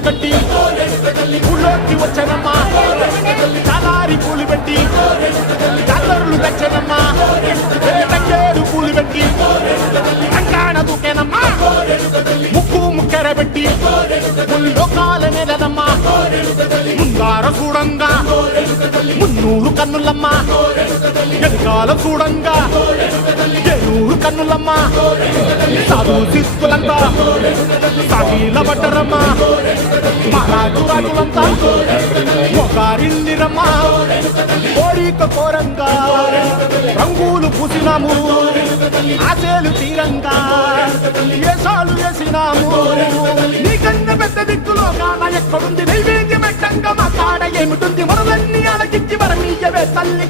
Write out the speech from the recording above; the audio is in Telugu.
కట్టి ఊళ్ళోకి వచ్చానమ్మా చాలారి పూలు పెట్టి జాతరలు తెచ్చానమ్మా తంగేరు పూలు పెట్టి కంకాణ దూకేనమ్మా ముక్కు ముక్కెర పెట్టి ముల్లోకాల నెలనమ్మా ముందార చూడంగా మున్నూరు కన్నులమ్మా ఎదుగాల చూడంగా ఏనూరు కన్నులమ్మా సాధు శిస్తులంతా సాగిల పడ్డరమ్మా మహారాజు రాజులంతా ఒకరిల్లిరమ్మా కోరిక కోరంగా రంగులు పూసినాము ఆశలు తీరంగా ఏసాలు వేసినాము నీకన్నా పెద్ద దిక్కులో కాన ఎక్కడుంది నైవేద్యం పెట్టంగా మా కాడ ఏమిటుంది మనలన్నీ అలకించి మరమీయవే తల్లి